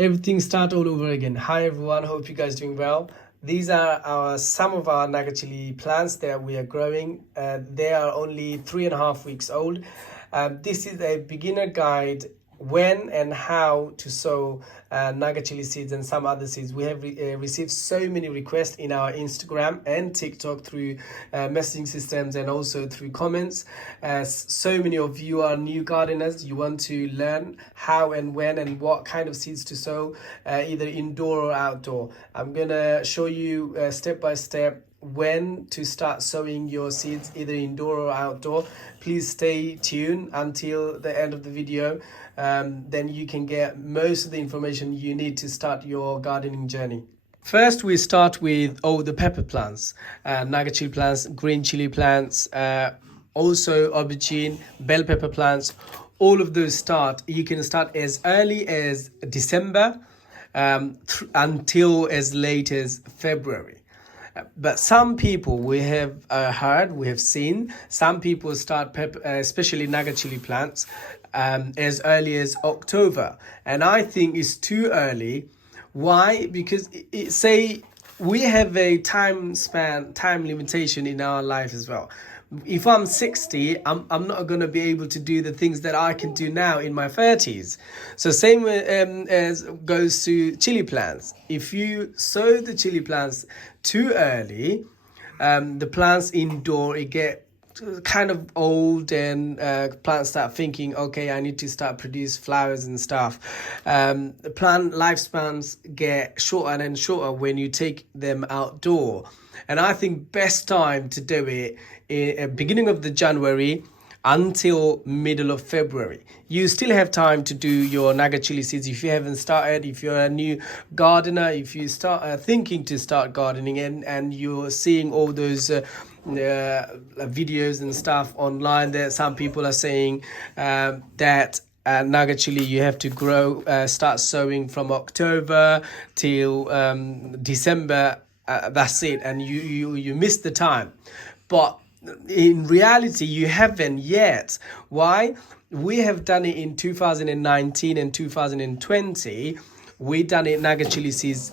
Everything start all over again. Hi everyone, hope you guys doing well. These are some of our naga chili plants that we are growing. They are only 3.5 weeks old. This is a beginner guide when and how to sow naga chili seeds and some other seeds. We have received so many requests in our Instagram and TikTok through messaging systems and also through comments. So many of you are new gardeners. You want to learn how and when and what kind of seeds to sow, either indoor or outdoor. I'm gonna show you step by step when to start sowing your seeds, either indoor or outdoor. Please stay tuned until the end of the video. Then you can get most of the information you need to start your gardening journey. First, we start with all the pepper plants, naga chili plants, green chili plants, also aubergine, bell pepper plants. All of those you can start as early as December until as late as February. But some people we have seen some people start especially naga chili plants as early as October, and I think it's too early. Why? Because say we have a time limitation in our life as well. If I'm 60, I'm not going to be able to do the things that I can do now in my 30s. So same as goes to chili plants. If you sow the chili plants too early, the plants indoor, it get kind of old, and plants start thinking, okay, I need to start produce flowers and stuff. The plant lifespans get shorter and shorter when you take them outdoor. And I think best time to do it beginning of the January until middle of February. You still have time to do your naga chili seeds if you haven't started. If you're a new gardener, if you start thinking to start gardening, and you're seeing all those videos and stuff online that some people are saying that naga chili you have to start sowing from October till December. That's it, and you miss the time. But in reality, you haven't yet. Why? We have done it in 2019 and 2020. We done it naga chili seeds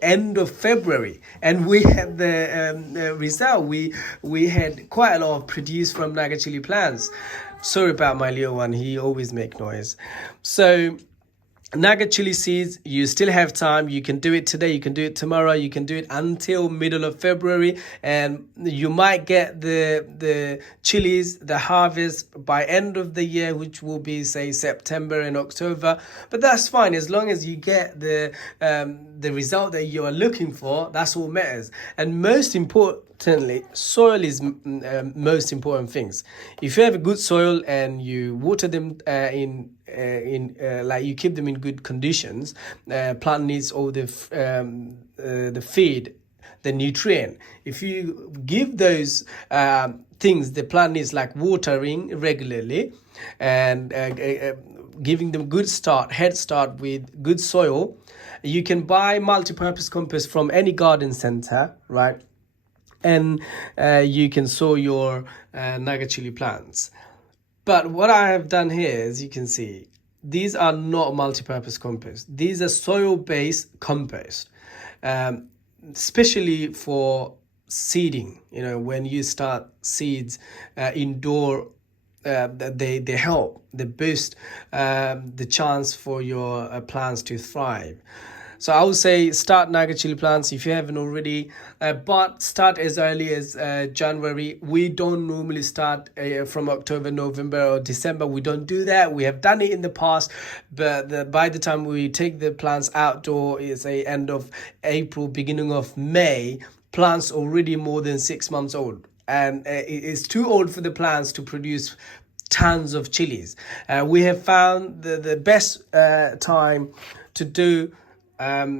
end of February, and we had the result. We had quite a lot of produce from naga chili plants. Sorry about my little one, he always make noise. So naga chili seeds, you still have time. You can do it today, you can do it tomorrow, you can do it until middle of February, and you might get the chilies, the harvest by end of the year, which will be say September and October. But that's fine, as long as you get the result that you are looking for. That's all matters. And most importantly, soil is most important things. If you have a good soil and you water them like you keep them in good conditions, plant needs all the feed, the nutrient. If you give those things the plant needs, like watering regularly and giving them head start with good soil. You can buy multi-purpose compost from any garden center, right? And you can sow your naga chili plants. But what I have done here, as you can see, these are not multi-purpose compost. These are soil-based compost, especially for seeding. You know, when you start seeds indoor, they help. They boost the chance for your plants to thrive. So I would say start naga chili plants if you haven't already, but start as early as January. We don't normally start from October, November or December. We don't do that. We have done it in the past, but by the time we take the plants outdoor, it's a end of April, beginning of May, plants already more than 6 months old. And it's too old for the plants to produce tons of chilies. We have found the best time to do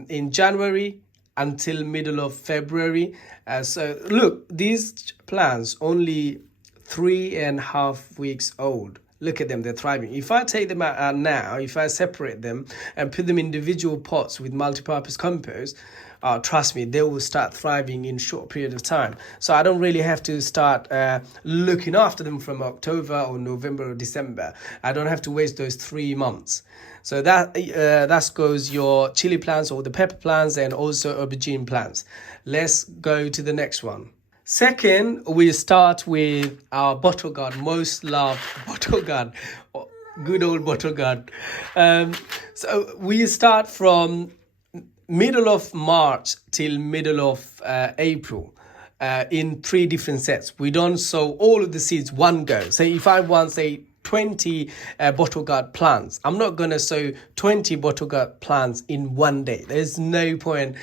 in January until middle of February. So look, these plants only 3.5 weeks old. Look at them, they're thriving. If I take them out now, if I separate them and put them in individual pots with multi-purpose compost, trust me, they will start thriving in short period of time. So I don't really have to start looking after them from October or November or December. I don't have to waste those 3 months. So that goes your chili plants or the pepper plants and also aubergine plants. Let's go to the next one. Second, we start with our bottle gourd, most loved bottle gourd, good old bottle gourd. So we start from middle of March till middle of April. In 3 different sets. We don't sow all of the seeds one go. Say if I want, say, 20 bottle gourd plants, I'm not going to sow 20 bottle gourd plants in one day. There's no point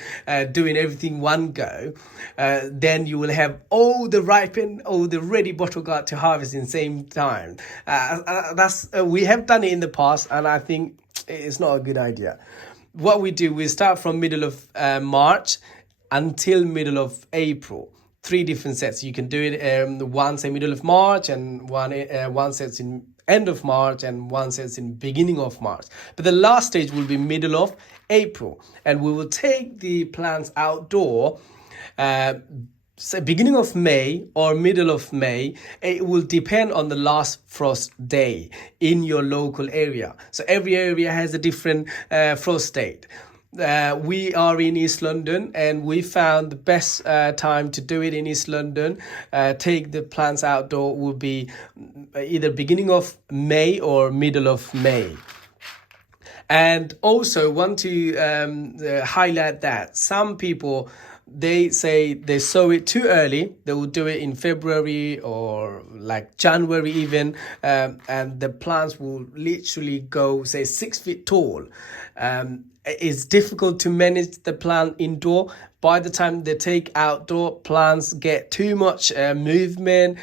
doing everything one go. Then you will have all the ripened, all the ready bottle gourd to harvest in the same time. We have done it in the past, and I think it's not a good idea. What we do, we start from middle of March until middle of April. 3 different sets. You can do it once in middle of March, and one set's in end of March, and one set's in beginning of March. But the last stage will be middle of April, and we will take the plants outdoor. So beginning of May or middle of May, it will depend on the last frost day in your local area. So every area has a different frost date. We are in East London, and we found the best time to do it in East London. Take the plants outdoor will be either beginning of May or middle of May. And also want to highlight that some people, they say they sow it too early. They will do it in February or like January even, and the plants will literally go, say, 6 feet tall. It's difficult to manage the plant indoor. By the time they take outdoor, plants get too much movement,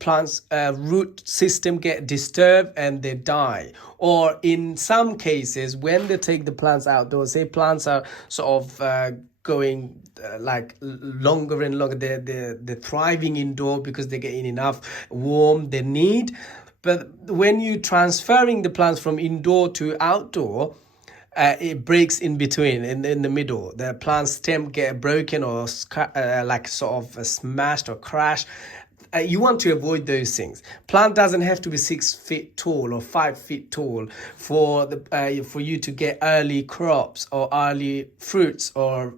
plants root system get disturbed and they die. Or in some cases, when they take the plants outdoors, say plants are sort of going like longer and longer, they're thriving indoor because they're getting enough warmth they need. But when you're transferring the plants from indoor to outdoor, it breaks in between, in the middle. The plant stem get broken or like sort of smashed or crashed. You want to avoid those things. Plant doesn't have to be 6 feet tall or 5 feet tall for you to get early crops or early fruits or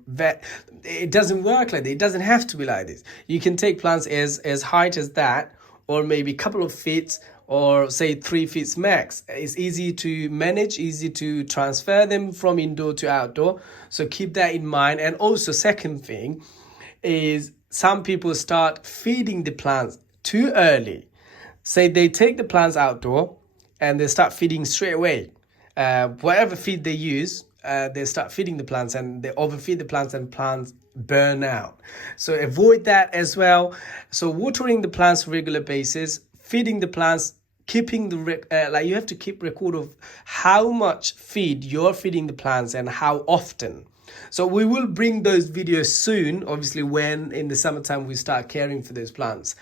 it doesn't work like that. It doesn't have to be like this. You can take plants as height as that, or maybe a couple of feet, or say 3 feet max. It's easy to manage, easy to transfer them from indoor to outdoor. So keep that in mind. And also, second thing is, some people start feeding the plants too early. Say they take the plants outdoor and they start feeding straight away. Whatever feed they use, they start feeding the plants, and they overfeed the plants, and plants burn out. So avoid that as well. So watering the plants on a regular basis, feeding the plants, keeping the you have to keep record of how much feed you're feeding the plants and how often. So we will bring those videos soon, obviously, when in the summertime we start caring for those plants.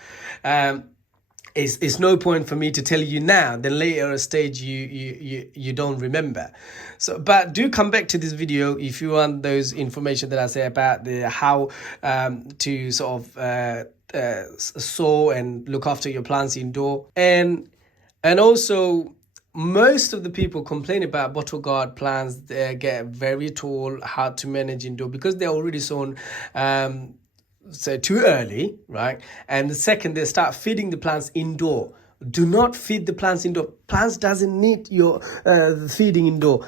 It's no point for me to tell you now, then later stage you don't remember. So, but do come back to this video if you want those information that I say about how to sort of sow and look after your plants indoor. And also, most of the people complain about bottle gourd plants. They get very tall, hard to manage indoor because they're already sown so too early, right? And the second, they start feeding the plants indoor. Do not feed the plants indoor. Plants doesn't need your feeding indoor.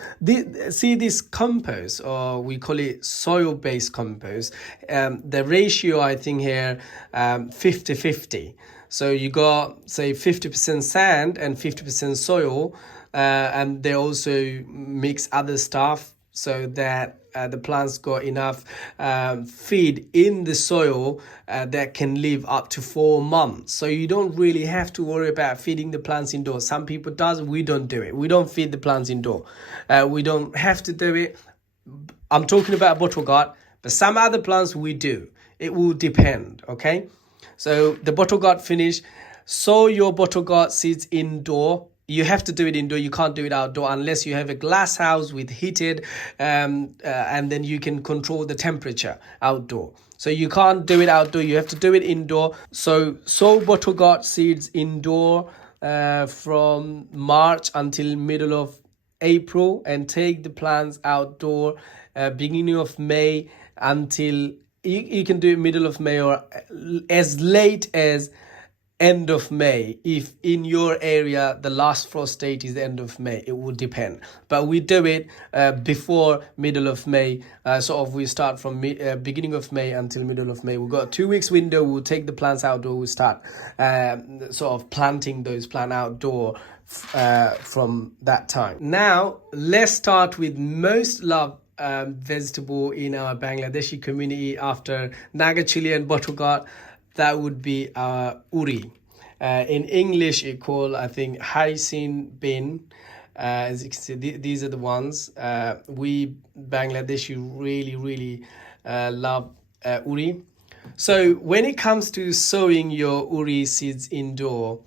See this compost, or we call it soil-based compost. The ratio, I think here, 50-50. So you got, say, 50% sand and 50% soil, and they also mix other stuff so that the plants got enough feed in the soil that can live up to 4 months. So you don't really have to worry about feeding the plants indoors. Some people does, we don't do it. We don't feed the plants indoor. We don't have to do it. I'm talking about bottle gourd, but some other plants we do. It will depend, okay? So the bottle gourd finish, Sow your bottle gourd seeds indoor. You have to do it indoor. You can't do it outdoor unless you have a glass house with heated, and then you can control the temperature outdoor. So you can't do it outdoor. You have to do it indoor. So sow bottle gourd seeds indoor from March until middle of April, and take the plants outdoor beginning of May until you can do it middle of May or as late as end of May. If in your area the last frost date is the end of May, it will depend. But we do it before middle of May. Sort of we start from beginning of May until middle of May. We've got a 2 weeks window. We'll take the plants outdoor. We'll start sort of planting those plants outdoor from that time. Now let's start with most loved vegetable in our Bangladeshi community after naga chili and bottle gourd. That would be uri. In English, it called, I think, hyacinth bean. As you can see, these are the ones. We Bangladeshi really love uri. So when it comes to sowing your uri seeds indoor,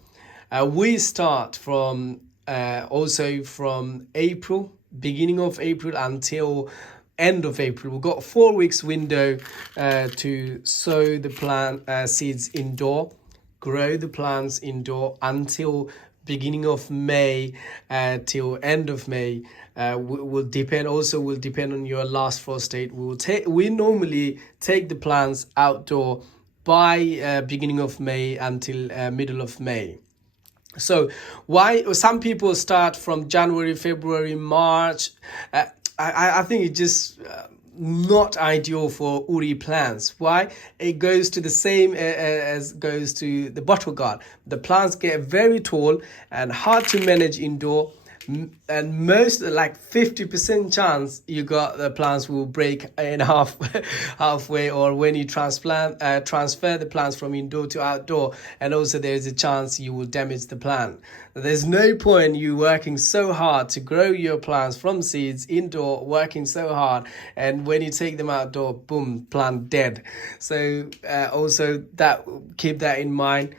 we start from also from April, beginning of April until end of April. We've got 4 weeks window to sow the plant seeds indoor, grow the plants indoor until beginning of May till end of May. Will depend on your last frost date. We normally take the plants outdoor by beginning of May until middle of May. So why some people start from January, February, March? I think it's just not ideal for uri plants. Why? It goes to the same as goes to the bottle gourd. The plants get very tall and hard to manage indoor, and most like 50% chance you got the plants will break in halfway, or when you transfer the plants from indoor to outdoor, and also there's a chance you will damage the plant. There's no point you working so hard to grow your plants from seeds indoor, working so hard, and when you take them outdoor, boom, plant dead. So also that, keep that in mind.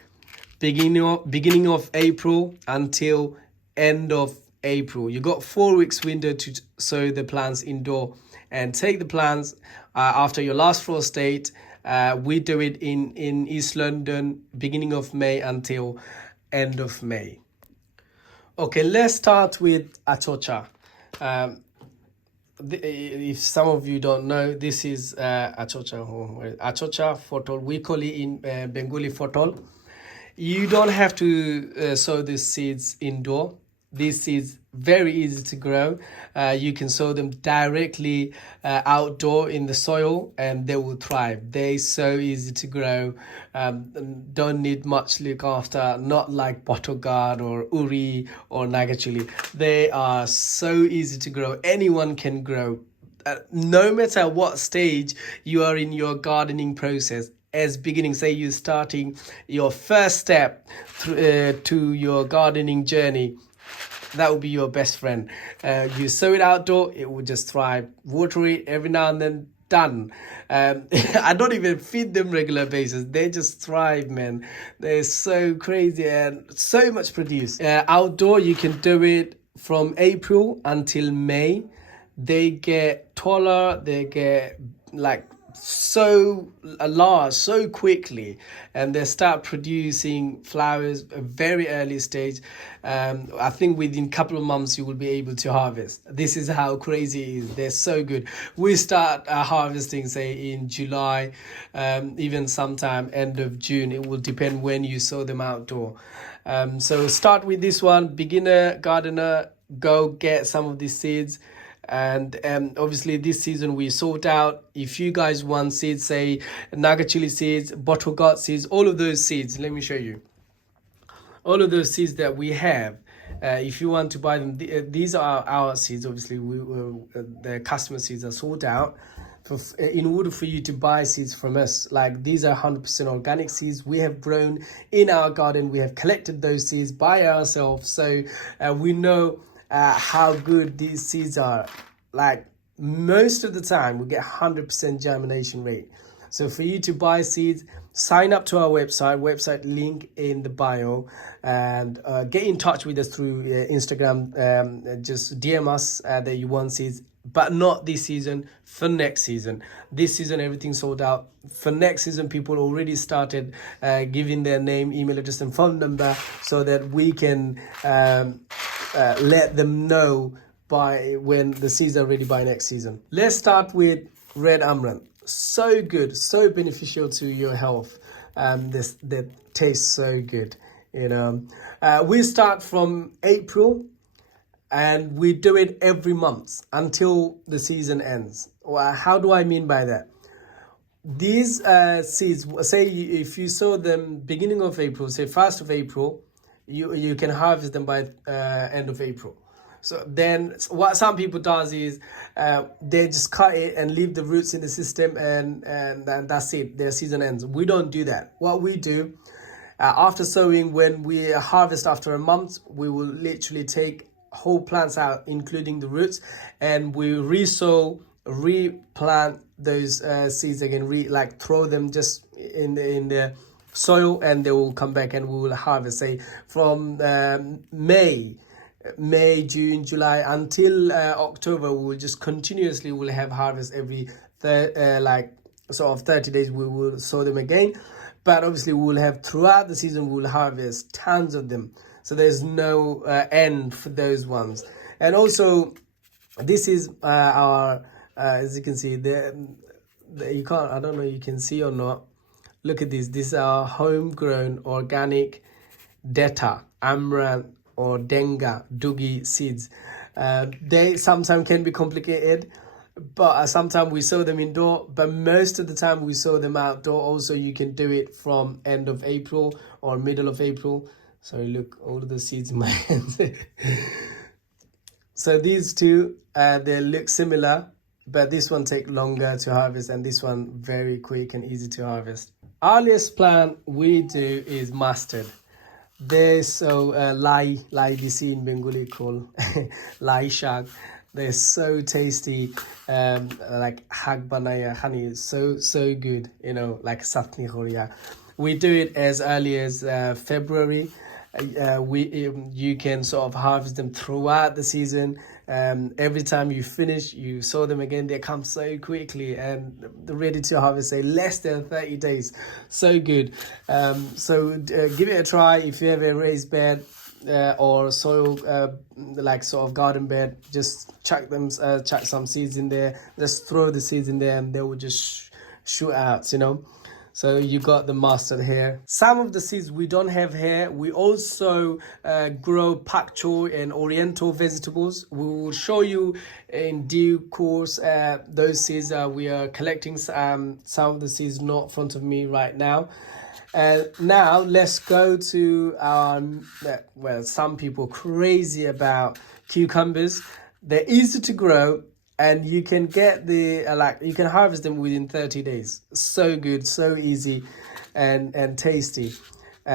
Beginning of April until end of April. You got 4 weeks window to sow the plants indoor and take the plants after your last frost date. We do it in East London, beginning of May until end of May. Okay, let's start with achocha. If some of you don't know, this is achocha. Achocha fotol. We call it in Bengali fotol. You don't have to sow these seeds indoor. These seeds very easy to grow. You can sow them directly outdoor in the soil and they will thrive. They're so easy to grow. Don't need much look after, not like bottle gourd or uri or naga chili. They are so easy to grow. Anyone can grow. No matter what stage you are in your gardening process. As beginning, say you're starting your first step to your gardening journey, that will be your best friend. You sow it outdoor, it will just thrive. Water it every now and then, done. I don't even feed them regular basis. They just thrive, man. They're so crazy and so much produce. Outdoor, you can do it from April until May. They get taller, they get like so large so quickly, and they start producing flowers a very early stage. I think within a couple of months you will be able to harvest. This is how crazy it is. They're so good. We start harvesting say in July, even sometime end of June. It will depend when you sow them outdoor. So start with this one. Beginner gardener, go get some of these seeds. And obviously this season we sort out. If you guys want seeds, say naga chili seeds, bottle gourd seeds, all of those seeds, let me show you all of those seeds that we have. If you want to buy them, these are our seeds. Obviously the customer seeds are sold out. In order for you to buy seeds from us, like these are 100% organic seeds we have grown in our garden. We have collected those seeds by ourselves, so we know how good these seeds are. Like most of the time we get 100% germination rate. So for you to buy seeds, sign up to our website link in the bio, and get in touch with us through Instagram. Just DM us that you want seeds, but not this season, for next season. This season, everything's sold out. For next season, people already started giving their name, email address, and phone number so that we can let them know by when the seeds are ready by next season. Let's start with red amaranth. So good, so beneficial to your health. That tastes so good. We start from April, and we do it every month until the season ends. Well, how do I mean by that? These seeds, say if you sow them beginning of April, say 1st of April, you can harvest them by end of April. So then what some people does is they just cut it and leave the roots in the system, and that's it. Their season ends. We don't do that. What we do, after sowing, when we harvest after a month, we will literally take whole plants out, including the roots, and we re-sow, replant those seeds again, throw them just in the soil, and they will come back, and we will harvest, say, from May, June, July until October. We will just continuously will have harvest every 30 days. We will sow them again, but obviously we will have throughout the season, we will harvest tons of them. So there's no end for those ones. And also, this is our as you can see, you can't, I don't know you can see or not. Look at this. This is our homegrown organic deta, amaranth, or denga, dugi seeds. They sometimes can be complicated, but sometimes we sow them indoor, but most of the time we sow them outdoor. Also, you can do it from end of April or middle of April. Sorry, look, all of the seeds in my hands. So these two, they look similar, but this one take longer to harvest, and this one very quick and easy to harvest. Earliest plant we do is mustard. They're so lai desi in Bengali called lai shag. They're so tasty, like hag banaya honey, so good, like satni horia. We do it as early as February. You can sort of harvest them throughout the season. Every time you finish, you sow them again. They come so quickly, and they're ready to harvest, say less than 30 days. So good. So give it a try. If you have a raised bed or soil, like sort of garden bed, just chuck some seeds in there. Just throw the seeds in there, and they will just shoot out, So you got the mustard here. Some of the seeds we don't have here. We also grow pak choi and oriental vegetables. We will show you in due course those seeds. We are collecting some of the seeds not in front of me right now. Now let's go to our, some people crazy about cucumbers. They're easy to grow, and you can get you can harvest them within 30 days. So good, so easy, and tasty.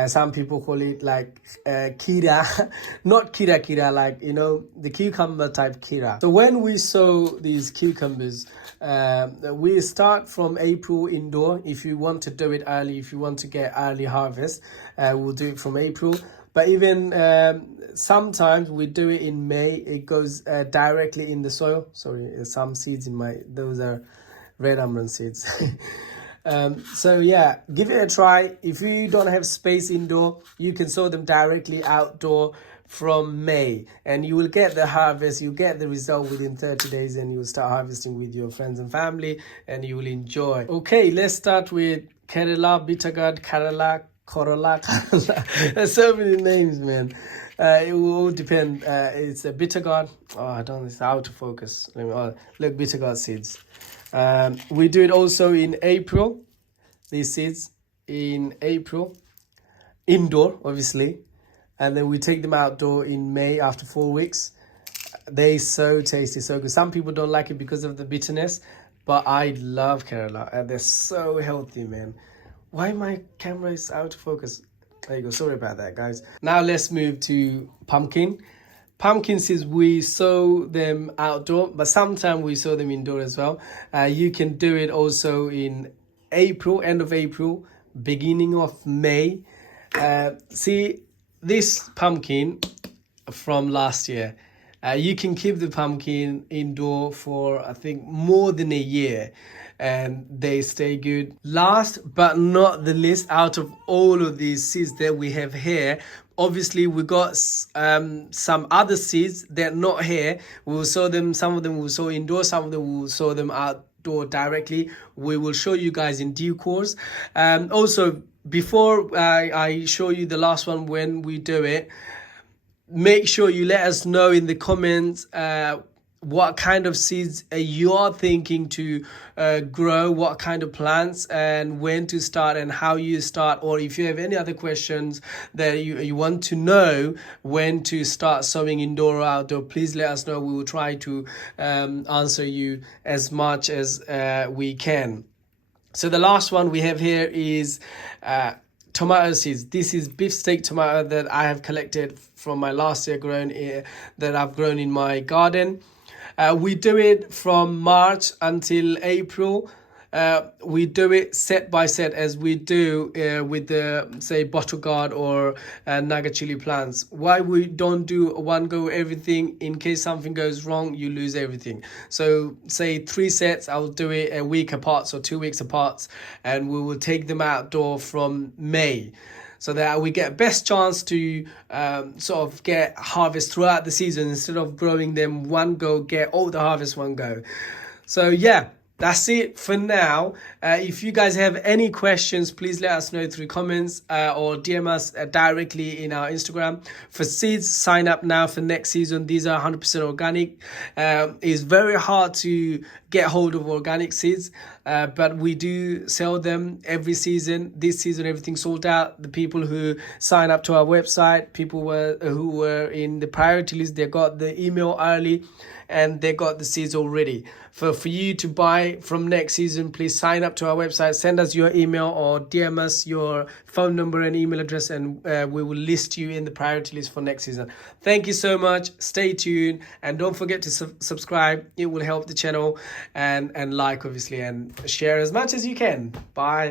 Some people call it like kira, not kira, like, the cucumber type kira. So when we sow these cucumbers, we start from April indoor. If you want to do it early, if you want to get early harvest, we'll do it from April. But even sometimes we do it in May. It goes directly in the soil. Sorry, some seeds those are red amaranth seeds. So yeah, give it a try. If you don't have space indoor, you can sow them directly outdoor from May, and you will get the harvest. You get the result within 30 days, and you will start harvesting with your friends and family, and you will enjoy. Okay, let's start with Kerala, bitter gourd, Corolla. There's so many names, man. It will all depend. It's a bitter gourd. It's out of focus. Look, bitter gourd seeds. We do it also in April. These seeds in April, indoor, obviously, and then we take them outdoor in May after 4 weeks. They're so tasty, so good. Some people don't like it because of the bitterness, but I love Kerala, and they're so healthy, man. Why my camera is out of focus? There you go. Sorry about that, guys. Now let's move to pumpkin. Pumpkin seeds, we sow them outdoor, but sometimes we sow them indoor as well. You can do it also in April, end of April, beginning of May. See this pumpkin from last year. You can keep the pumpkin indoor for, I think, more than a year, and they stay good. Last but not the least, out of all of these seeds that we have here, obviously we got some other seeds that are not here. We will sow them. Some of them will sow indoor, some of them will sow them outdoor directly. We will show you guys in due course. Also, before I show you the last one when we do it, make sure you let us know in the comments what kind of seeds you are thinking to grow, what kind of plants, and when to start and how you start. Or if you have any other questions that you want to know when to start sowing indoor or outdoor, please let us know. We will try to answer you as much as we can. So the last one we have here is tomato seeds. This is beefsteak tomato that I have collected from my last year that I've grown in my garden. We do it from March until April. We do it set by set as we do with the, say, bottle gourd or naga chili plants. Why we don't do one go everything? In case something goes wrong, you lose everything. So say 3 sets, I'll do it a week apart, so 2 weeks apart, and we will take them outdoor from May, so that we get best chance to sort of get harvest throughout the season instead of growing them one go, get all the harvest one go. So yeah, that's it for now. If you guys have any questions, please let us know through comments or DM us directly in our Instagram. For seeds, sign up now for next season. These are 100% organic. It's very hard to get hold of organic seeds, but we do sell them every season. This season, everything sold out. The people who sign up to our website, people who were in the priority list, they got the email early and they got the seeds already. For you to buy from next season, please sign up to our website, send us your email or DM us your phone number and email address, and we will list you in the priority list for next season. Thank you so much. Stay tuned and don't forget to subscribe. It will help the channel, and like, obviously, and share as much as you can. Bye.